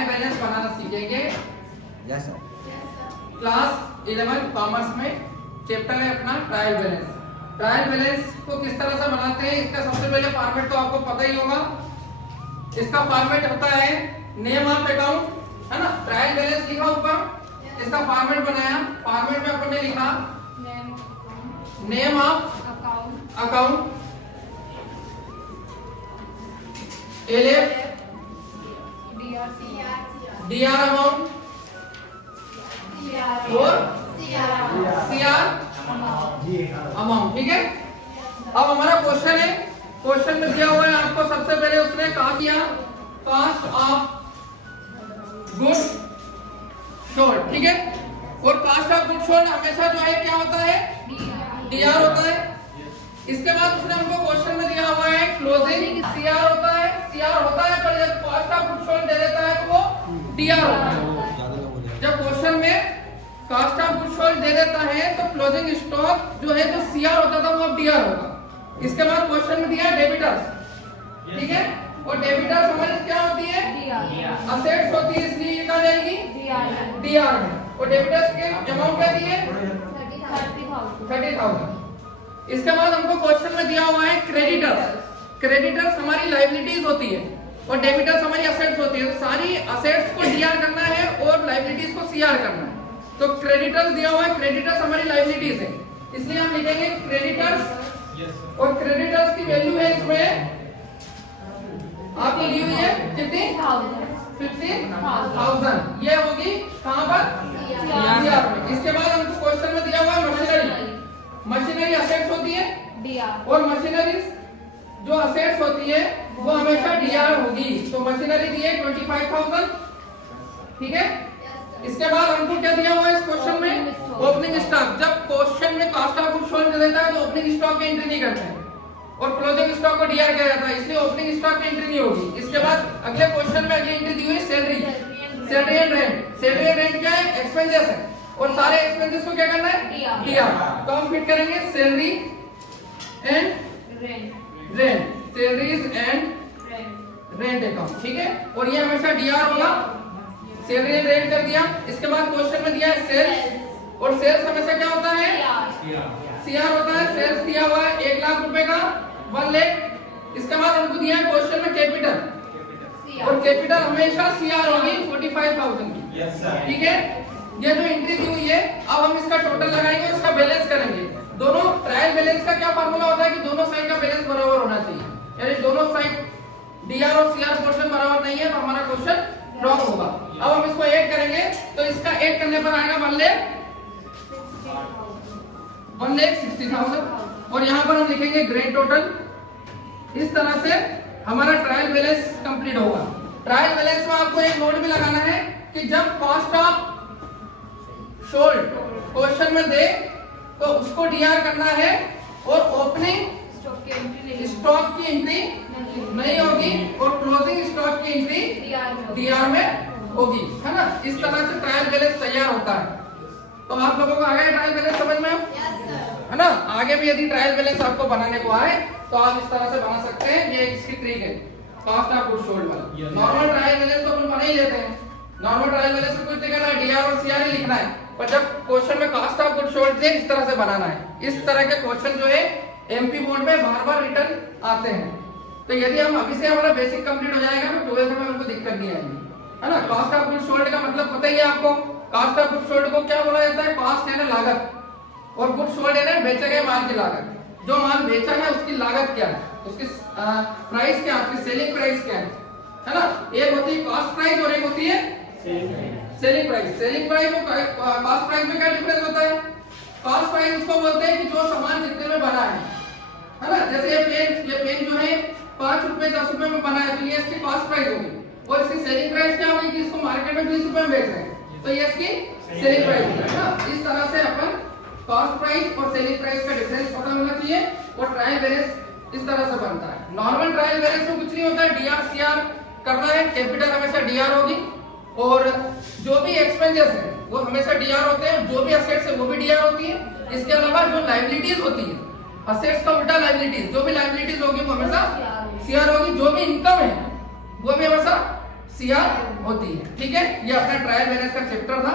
Trial balance बनाना सीखेंगे। Yes sir. Class 11 commerce में chapter है अपना ट्रायल बैलेंस। ट्रायल बैलेंस को किस तरह से बनाते हैं, इसका सबसे पहले फॉर्मेट तो आपको पता ही होगा। इसका फॉर्मेट होता है नेम ऑफ अकाउंट, है ना। ट्रायल बैलेंस लिखा ऊपर, इसका फॉर्मेट बनाया। फॉर्मेट में अपन ने लिखा name of account, LF, DR amount और सीआर अमाउंट। ठीक है। अब हमारा क्वेश्चन है, क्वेश्चन में दिया हुआ है आपको सबसे पहले उसने कहा किया कॉस्ट ऑफ गुड सोल्ड। ठीक है। और कॉस्ट ऑफ गुड सोल्ड हमेशा जो है क्या होता है, डीआर होता है। इसके बाद उसने हमको क्वेश्चन में दिया हुआ है क्लोजिंग सीआर होता है, सीआर होता है, पर जब कॉस्ट ऑफ गुड सोल्ड दे देता है तो वो डीआर होता है। जब क्वेश्चन में कॉस्ट ऑफ गुड सोल्ड दे देता है तो क्लोजिंग स्टॉक जो है जो सीआर होता था वो अब डीआर होगा। इसके बाद क्वेश्चन में दिया है डेबिटर्स। ठीक है। और डेबिटर्स हमारी क्या होती है, असेट्स होती है, इसलिए ये कहां जाएगी, डीआर में। और डेबिटर्स के अमाउंट क्या दिए, 30,000। इसके बाद हमको क्वेश्चन में दिया हुआ है क्रेडिटर्स। क्रेडिटर्स हमारी लायबिलिटीज होती है और डेबिटर्स हमारी असेट्स होती है। तो सारी असेट्स को डीआर करना है और लायबिलिटीज को सीआर करना है। तो क्रेडिटर्स दिया हुआ है, क्रेडिटर्स हमारी लायबिलिटीज है, इसलिए हम लिखेंगे क्रेडिटर्स। और क्रेडिटर्स की वैल्यू है इसमें आपको दी हुई है कितनी, 15,000। ये होगी कहां पर, सीआर में। इसके बाद हमको क्वेश्चन में दिया हुआ है मशीनरी। मशीनरी असेट्स होती है और मशीनरी जो असेट्स होती है वो हमेशा डीआर होगी। तो मशीनरी दी है 25,000। ठीक है। इसके बाद हमको क्या दिया हुआ है इस क्वेश्चन में, ओपनिंग स्टॉक। जब क्वेश्चन में कॉस्ट ऑफ गुड्स सोल्ड देता है तो ओपनिंग स्टॉक की एंट्री नहीं करते हैं और क्लोजिंग स्टॉक को डीआर किया जाता है, इसलिए ओपनिंग स्टॉक की एंट्री नहीं होगी। इसके बाद अगले क्वेश्चन में अगली एंट्री दी हुई है salary, salary and rent. Salary and rent क्या है, एक्सपेंसेस है और सारे एक्सपेंसेस को क्या करना है, डीआर। तो हम फिट करेंगे salary and rent, salaries and rent account. ठीक है। और ये हमेशा डीआर होगा, सैलरी एंड रेंट कर दिया। इसके बाद क्वेश्चन में दिया है सेल्स, और सेल्स हमेशा क्या होता है, सीआर होता है। सेल्स दिया हुआ है 1 लाख रुपए का, 1 लाख। इसके बाद हमको दिया है क्वेश्चन में कैपिटल, और कैपिटल हमेशा सीआर होगी 45,000 की। ठीक है। ये जो एंट्री दी हुई है, अब हम इसका टोटल लगाएंगे और इसका बैलेंस करेंगे। दोनों ट्रायल बैलेंस का क्या फार्मूला होता है कि दोनों साइड का बैलेंस बराबर होना चाहिए, यानी दोनों साइड डीआर और सीआर पोर्शन बराबर नहीं है तो हमारा क्वेश्चन रॉन्ग होगा। अब हम इसको ऐड करेंगे तो इसका ऐड करने पर आएगा 1,60,000 और यहाँ पर हम लिखेंगे ग्रेड टोटल। इस तरह से हमारा ट्रायल बैलेंस कंप्लीट होगा। ट्रायल बैलेंस में आपको एक नोट भी लगाना है कि जब कॉस्ट ऑफ सोल्ड क्वेश्चन में दे तो उसको डीआर करना है और ओपनिंग स्टॉक की एंट्री नहीं होगी और क्लोजिंग स्टॉक की एंट्री डीआर में होगी, है ना। इस तरह से ट्रायल बैलेंस तैयार होता है। तो आप लोगों को आ गया ट्रायल बैलेंस समझ में, है ना। आगे भी यदि ट्रायल बैलेंस आपको बनाने को आए तो आप इस तरह से बना सकते हैं। ये इसकी ट्रिक है कॉस्ट ऑफ गुड्स सोल्ड वाला। नॉर्मल ट्रायल बैलेंस तो अपन बना ही लेते हैं, नॉर्मल ट्रायल बैलेंस में कुछ नहीं करना है, डीआर और सीआर ही लिखना है। पर जब क्वेश्चन में कॉस्ट ऑफ गुड्स सोल्ड इस तरह से बनाना है। इस तरह के क्वेश्चन जो है एमपी बोर्ड में बार-बार रिटर्न आते हैं। तो यदि हम अभी से हमारा बेसिक कंप्लीट हो जाएगा तो 12th में हमको दिक्कत नहीं आएगी, है ना। कॉस्ट ऑफ गुड्स सोल्ड का मतलब पता ही है आपको। कॉस्ट ऑफ गुड्स सोल्ड को क्या बोला जाता है, कॉस्ट यानी लागत, और गुड्स सोल्ड यानी बेचे गए माल की लागत। जो माल बेचा है उसकी लागत क्या है, उसकी प्राइस क्या है, उसकी सेलिंग प्राइस क्या है ना। एक होती है कॉस्ट प्राइस और एक होती है सेलिंग प्राइस। सेलिंग प्राइस और कॉस्ट प्राइस में क्या डिफरेंस होता है, कॉस्ट प्राइस उसको बोलते हैं कि जो सामान जितने में बना है ना। जैसे ये पेन जो है 5 रुपए 10 रुपए में बना है तो ये इसकी कॉस्ट प्राइस होगी, और इसकी सेलिंग प्राइस क्या होगी कि इसको मार्केट में 20 रुपए में बेच रहे हैं तो ये इसकी सेलिंग प्राइस है ना। इस तरह से अपन कॉस्ट प्राइस और सेलिंग प्राइस का डिफरेंस पता होना चाहिए। और ट्रायल बैलेंस इस तरह से बनता है। नॉर्मल ट्रायल बैलेंस में कुछ नहीं होता है, डीआर सीआर करना है। कैपिटल हमेशा डीआर होगी और जो भी एक्सपेंसेस है वो हमेशा डीआर होते हैं, जो भी असेट्स है वो भी डीआर होती है। इसके अलावा जो लायबिलिटीज होती है, असेट्स का उल्टा लायबिलिटीज, जो भी लायबिलिटीज होगी वो हमेशा सीआर होगी। जो भी इनकम है वो भी हमेशा सीआर होती है। ठीक है, ये अपना ट्रायल बैलेंस का चैप्टर था।